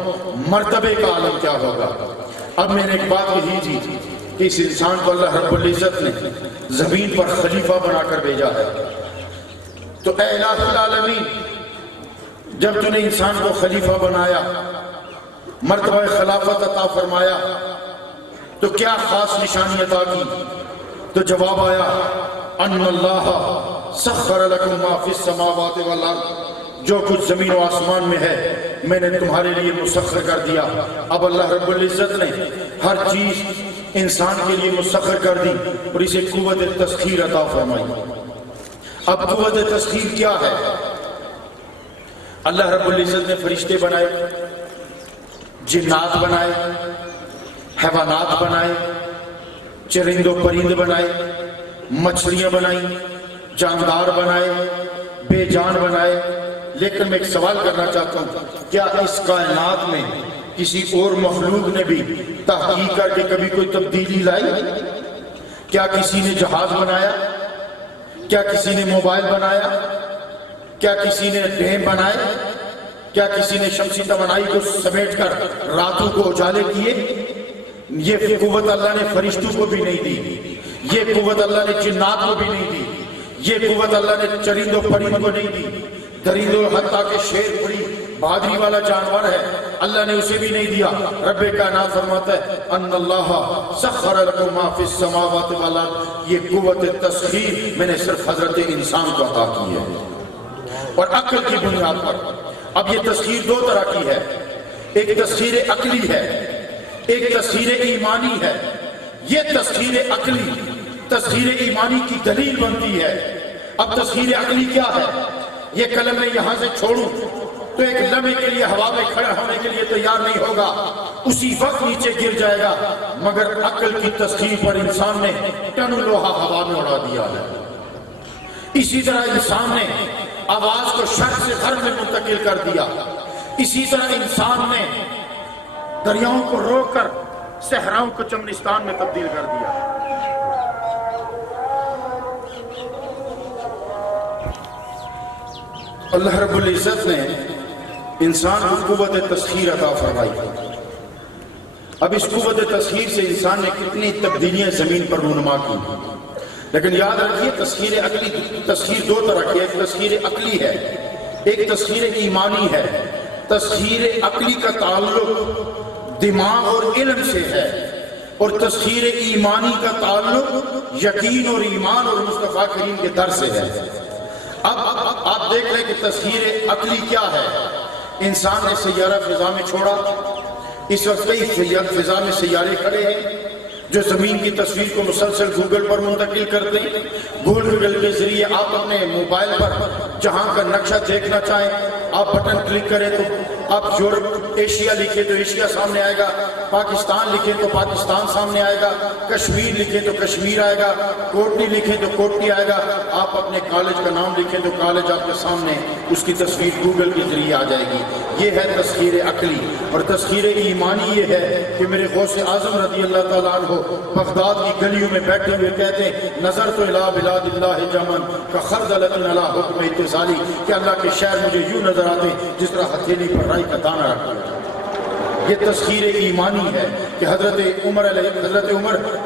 مرتبے کا عالم کیا ہوگا؟ اب میں نے ایک بات کہی تھی کہ اس انسان کو اللہ رب العزت نے زمین پر خلیفہ بنا کر بھیجا ہے۔ تو اے الہ العالمین، جب تو نے انسان کو خلیفہ بنایا، مرتبہ خلافت عطا فرمایا، تو کیا خاص نشانی عطا کی؟ تو جواب آیا ان اللہ سخر لکم ما فی السماوات والارض، جو کچھ زمین و آسمان میں ہے میں نے تمہارے لیے مسخر کر دیا۔ اب اللہ رب العزت نے ہر چیز انسان کے لیے مسخر کر دی اور اسے قوت تسخیر عطا فرمائی۔ اب قوت تسخیر کیا ہے؟ اللہ رب العزت نے فرشتے بنائے، جنات بنائے، حیوانات بنائے، چرند و پرند بنائے، مچھلیاں بنائیں، جاندار بنائے، بے جان بنائے۔ لیکن میں ایک سوال کرنا چاہتا ہوں، کیا اس کائنات میں کسی اور مخلوق نے بھی تحقیق کر کے کبھی کوئی تبدیلی لائی؟ کیا کسی نے جہاز بنایا؟ کیا کسی نے موبائل بنایا؟ کیا کسی نے ڈیم بنائے؟ کیا کسی نے شمسی توانائی کو سمیٹ کر راتوں کو اجالے کیے؟ یہ قوت اللہ نے فرشتوں کو بھی نہیں دی، یہ قوت اللہ نے جنات کو بھی نہیں دی، یہ قوت اللہ نے چرند و پرند کو نہیں دی، درند و حتیٰ کہ شیر بڑی بہادری والا جانور ہے اللہ نے اسے بھی نہیں دیا۔ رب کائنات فرماتا ہے ان اللہ سخر لکم ما فی السماوات والارض، یہ قوت تسخیر میں نے صرف حضرت انسان کو عطا کی ہے اور عقل کی بنیاد پر۔ اب یہ تسخیر دو طرح کی ہے، ایک تسخیر عقلی ہے، ایک تسخیر ایمانی ہے۔ یہ تسخیر عقلی تسخیر ایمانی کی دلیل بنتی ہے۔ اب تسخیر عقلی کیا ہے؟ یہ قلم میں یہاں سے چھوڑوں تو ایک لمحے کے لیے ہوا میں کھڑا ہونے کے لیے تیار نہیں ہوگا، اسی وقت نیچے گر جائے گا، مگر عقل کی تسخیر پر انسان نے ٹن لوہا ہوا میں اڑا دیا ہے۔ اسی طرح انسان نے آواز کو شرق سے غرب میں منتقل کر دیا، اسی طرح انسان نے دریاؤں کو روک کر صحراؤں کو چمنستان میں تبدیل کر دیا. اللہ رب العزت نے انسان کو قوت تسخیر عطا فرمائی. اب اس قوت تسخیر سے انسان نے کتنی تبدیلیاں زمین پر رونما کی. لیکن یاد رکھیے تسخیر دو طرح کی ہے. ایک تسخیر عقلی ہے, ایک تسخیر ایمانی ہے. تسخیر عقلی کا تعلق دماغ اور علم سے ہے, اور تسخیر ایمانی کا تعلق یقین اور ایمان اور مصطفیٰ کریم کے در سے ہے. اب آپ دیکھ لیں کہ تسخیر عقلی کیا ہے. انسان نے سیارہ فضا میں چھوڑا. اس وقت کئی فضا میں سیارے کھڑے ہیں جو زمین کی تصویر کو مسلسل گوگل پر منتقل کرتے ہیں. گوگل کے ذریعے آپ اپنے موبائل پر جہاں کا نقشہ دیکھنا چاہیں آپ بٹن کلک کریں تو آپ یورپ ایشیا لکھیں تو ایشیا سامنے آئے گا, پاکستان لکھیں تو پاکستان سامنے آئے گا, کشمیر لکھیں تو کشمیر آئے گا, کوٹنی لکھیں تو کوٹنی آئے گا, آپ اپنے کالج کا نام لکھیں تو کالج آپ کے سامنے اس کی تصویر گوگل کے ذریعے آ جائے گی. یہ ہے تسخیر عقلی. اور تسخیر ایمانی یہ ہے کہ میرے غوث اعظم رضی اللہ تعالیٰ عنہ بغداد کی گلیوں میں بیٹھے ہوئے کہتے ہیں نظر تو الی بلاد اللہ جمن کا خردلۃ علی حکم اتصالی, کہ اللہ کے شہر مجھے یوں نظر آتے جس طرح ہتھیلی پر رائی کا دانہ رکھا. یہ تسخیر ایمانی ہے کہ حضرت عمر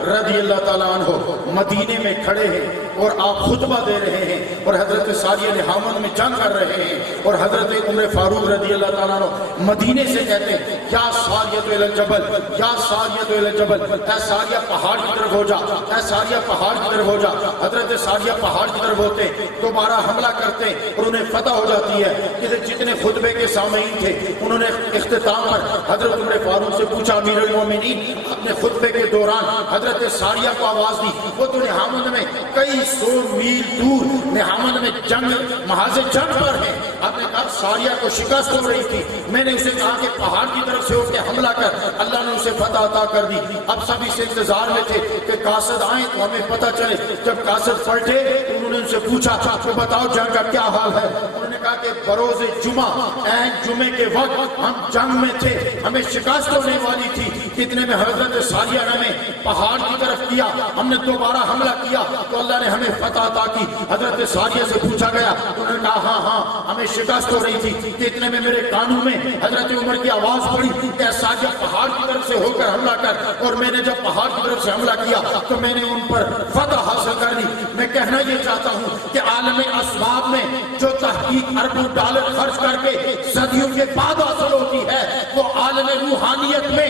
رضی اللہ تعالیٰ عنہ مدینے میں کھڑے ہیں اور آپ خطبہ دے رہے ہیں اور حضرت ساریہ حامد میں جنگ کر رہے ہیں, اور حضرت عمر فاروق رضی اللہ تعالیٰ عنہ مدینے سے کہتے ہیں یا ساریہ الی الجبل, یا ساریہ الی الجبل, اے ساریہ پہاڑ کی طرف ہو جا, اے ساریہ پہاڑ کی طرف ہو جا. حضرت ساریہ پہاڑ کی طرف ہوتے ہیں, دوبارہ حملہ کرتے ہیں اور انہیں فتح ہو جاتی ہے. کہ جتنے خطبے کے سامعین تھے انہوں نے اختتام پر حضرت عمر فاروق سے پوچھا امیر المومنین اپنے خطبے کے دوران حضرت ساریہ کو آواز دی, وہ تو نحامد میں کئی 100 میل دور نحامد میں جنگ محاذ جنگ پر ہیں. آپ نے کہا ساریہ کو شکست ہو رہی تھی, میں نے اسے کہا کہ پہاڑ کی طرف سے اٹھ کے حملہ کر, اللہ نے اسے فتح عطا کر دی. اب سب اس انتظار میں تھے کہ قاصد آئیں تو ہمیں پتہ چلے. جب قاصد پلٹے تو انہوں نے ان سے پوچھا کہ بتاؤ جنگ کا کیا حال ہے. انہوں نے کہا کہ بروز جمعہ عین جمعے کے وقت ہم جنگ میں تھے, ہمیں شکست ہونے والی تھی. کتنے میں حضرت ساریہ نے ہمیں پہاڑ کی طرف کیا, ہم نے دوبارہ حملہ کیا تو اللہ نے ہمیں فتح عطا کی. حضرت ساریہ سے پوچھا گیا, انہوں نے کہا ہاں ہمیں شکست ہو رہی تھی. کتنے میں میرے کانوں میں حضرت عمر کی آواز پڑی کہ ساریہ پہاڑ کی طرف سے ہو کر حملہ کر, اور میں نے جب پہاڑ کی طرف سے حملہ کیا تو میں نے ان پر فتح حاصل کر لی. میں کہنا یہ چاہتا ہوں کہ عالم اسباب میں جو تحقیق اربوں ڈالر خرچ کر کے صدیوں کے بعد حاصل ہوتی ہے وہ عالم روحانیت میں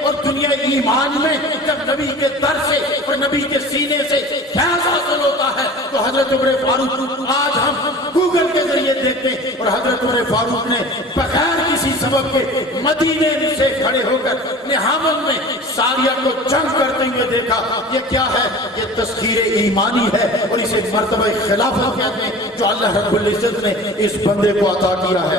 اور دنیا ایمان میں جب نبی کے در سے اور نبی کے سینے سے فیض حاصل ہوتا ہے تو حضرت عمر فاروق آج ہم گوگل کے ذریعے دیکھتے ہیں, اور حضرت عمر فاروق نے بغیر کسی سبب کے مدینے سے کھڑے ہو کر نحامد میں ساریہ کو جنگ کرتے ہوئے دیکھا. یہ کیا ہے؟ یہ تسخیر ایمانی ہے, اور اسے مرتبہ خلافت کہتے ہیں جو اللہ رب العزت نے اس بندے کو عطا کیا ہے.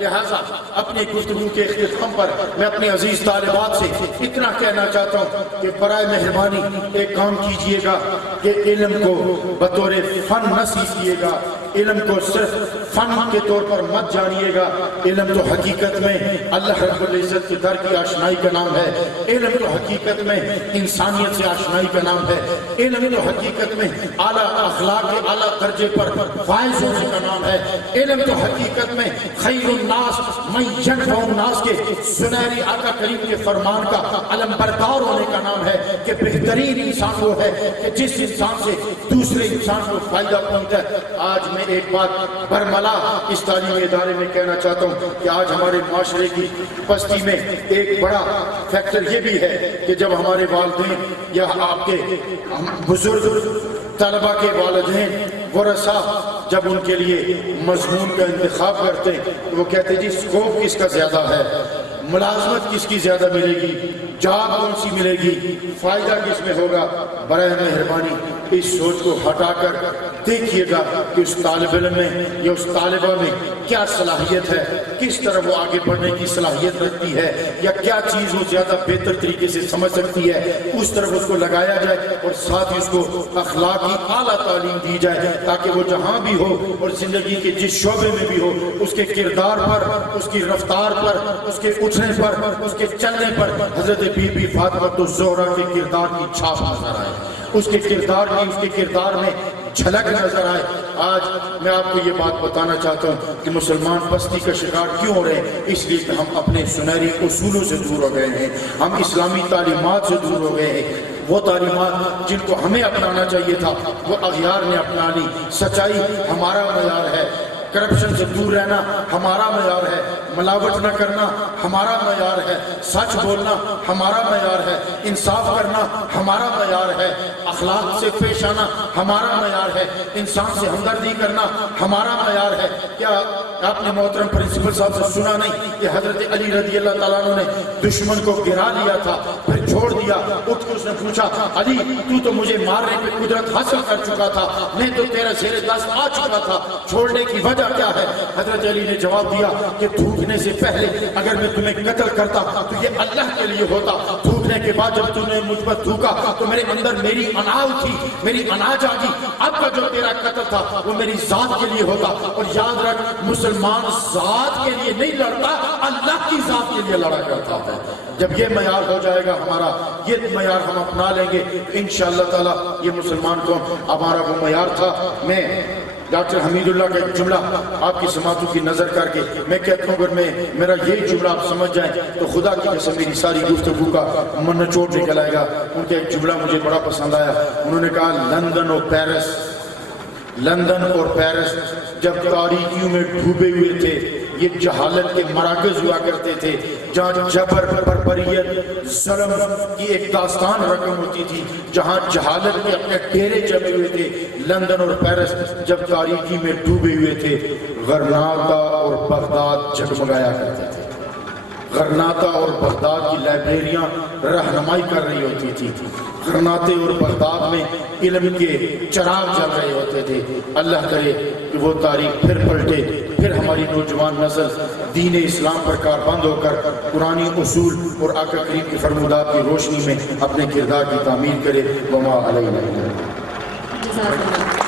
لہذا اپنی گفتگو کے اختتام پر میں اپنے عزیز طالبات سے اتنا کہنا چاہتا ہوں کہ برائے مہربانی ایک کام کیجئے گا کہ علم کو بطور فن نہ سیکھیے گا, علم کو صرف فن کے طور پر مت جانیے گا. علم تو حقیقت میں اللہ رب العزت کے در کی آشنائی کا نام ہے. علم تو حقیقت میں انسانیت سے آشنائی کا نام ہے. علم تو حقیقت میں اعلیٰ اخلاق کے اعلیٰ درجے پر فائز ہونے کا نام ہے. علم تو حقیقت میں خیر الناس من ینفع الناس کے سنہری آقا کریم کے فرمان کا علم بردار ہونے کا نام ہے کہ بہترین انسان وہ ہے کہ جس انسان سے دوسرے انسان کو فائدہ پہنچتا ہے. آج میں ایک بات برملا اس تعلیمی ادارے میں کہنا چاہتا ہوں کہ آج ہمارے معاشرے کی پستی میں ایک بڑا فیکٹر یہ بھی ہے کہ جب ہمارے والدین یا آپ کے بزرگ طلبہ کے والدین ورثہ جب ان کے لیے مضمون کا انتخاب کرتے ہیں تو وہ کہتے ہیں جی سکوپ کس کا زیادہ ہے, ملازمت کس کی زیادہ ملے گی, جاب کون سی ملے گی, فائدہ کس میں ہوگا. برائے مہربانی اس سوچ کو ہٹا کر دیکھیے گا کہ اس طالب علم میں یا اس طالبہ میں کیا صلاحیت ہے، کس طرح وہ آگے بڑھنے کی صلاحیت رکھتی ہے، یا کیا چیز وہ زیادہ بہتر طریقے سے سمجھ سکتی ہے، اس طرف اس کو لگایا جائے اور ساتھ ہی اس کو اخلاقی اعلیٰ تعلیم دی جائے تاکہ وہ جہاں بھی ہو اور زندگی کے جس شعبے میں بھی ہو اس کے کردار پر، اس کی رفتار پر، اس کے اٹھنے پر، اس کے چلنے پر حضرت بی بی فاطمہ الزہرا کے کردار کی چھاپ نظر آئے، اس کے کردار میں جھلک نظر آئے۔ آج میں آپ کو یہ بات بتانا چاہتا ہوں کہ مسلمان پستی کا شکار کیوں ہو رہے ہیں؟ اس لیے کہ ہم اپنے سنہری اصولوں سے دور ہو گئے ہیں، ہم اسلامی تعلیمات سے دور ہو گئے ہیں۔ وہ تعلیمات جن کو ہمیں اپنانا چاہیے تھا وہ اغیار نے اپنا لی۔ سچائی ہمارا معیار ہے، کرپشن سے دور رہنا ہمارا معیار ہے، ملاوٹ نہ کرنا ہمارا معیار ہے، سچ بولنا ہمارا معیار ہے، انصاف کرنا ہمارا معیار ہے، اخلاق سے پیش آنا ہمارا معیار ہے، انسان سے ہمدردی کرنا ہمارا معیار ہے۔ کیا آپ نے محترم پرنسپل صاحب سے سنا نہیں کہ حضرت علی رضی اللہ تعالیٰ عنہ نے دشمن کو گرا لیا تھا، پھر چھوڑ دیا، اٹھ کے اس نے پوچھا علی تو مجھے مارنے پہ قدرت حاصل کر چکا تھا، میں تو تیرا زیر دست آ چکا تھا، چھوڑنے کی وجہ کیا ہے؟ حضرت علی نے جواب دیا کہ تھوکنے سے پہلے اگر میں تمہیں قتل کرتا تو یہ اللہ کے لیے ہوتا، تھوکنے کے بعد جب تم نے مجھ پر تھوکا تو میرے اندر میری انا اٹھی، میری انا جاگی، اب کا جو تیرا قتل تھا وہ میری ذات کے لیے ہوتا۔ اور یاد رکھ مسلمان ذات کے لیے نہیں لڑتا، اللہ کی ذات کے لیے لڑا کرتا ہے۔ جب یہ معیار ہو جائے گا ہمارا، یہ معیار ہم اپنا لیں گے تو انشاءاللہ تعالی یہ مسلمان قوم ہمارا وہ معیار تھا۔ میں ڈاکٹر حمید اللہ کا ایک جملہ آپ کی سماعتوں کی نظر کر کے میں کہتا ہوں اگر میرا یہ جملہ آپ سمجھ جائیں تو خدا کی قسم میری ساری گفتگو کا من نچوڑ نکل آئے گا۔ ان کا ایک جملہ مجھے بڑا پسند آیا، انہوں نے کہا لندن اور پیرس جب تاریکیوں میں ڈوبے ہوئے تھے یہ جہالت کے مراکز ہوا کرتے تھے، جہاں جبر، بربریت، ظلم کی ایک داستان رقم ہوتی تھی، جہاں جہالت کے اپنے ڈیرے جمے ہوئے تھے۔ لندن اور پیرس جب تاریکی میں ڈوبے ہوئے تھے غرناطہ اور بغداد جگمگایا کرتے تھے۔ غرناطہ اور بغداد کی لائبریریاں رہنمائی کر رہی ہوتی تھی، غرناطے اور بغداد میں علم کے چراغ جل رہے ہوتے تھے۔ اللہ کرے کہ وہ تاریخ پھر پلٹے، پھر ہماری نوجوان نسل دین اسلام پر کاربند ہو کر قرآنی اصول اور آقا کریم کی فرمودات کی روشنی میں اپنے کردار کی تعمیر کرے۔ وما علینا۔ جزاک اللہ۔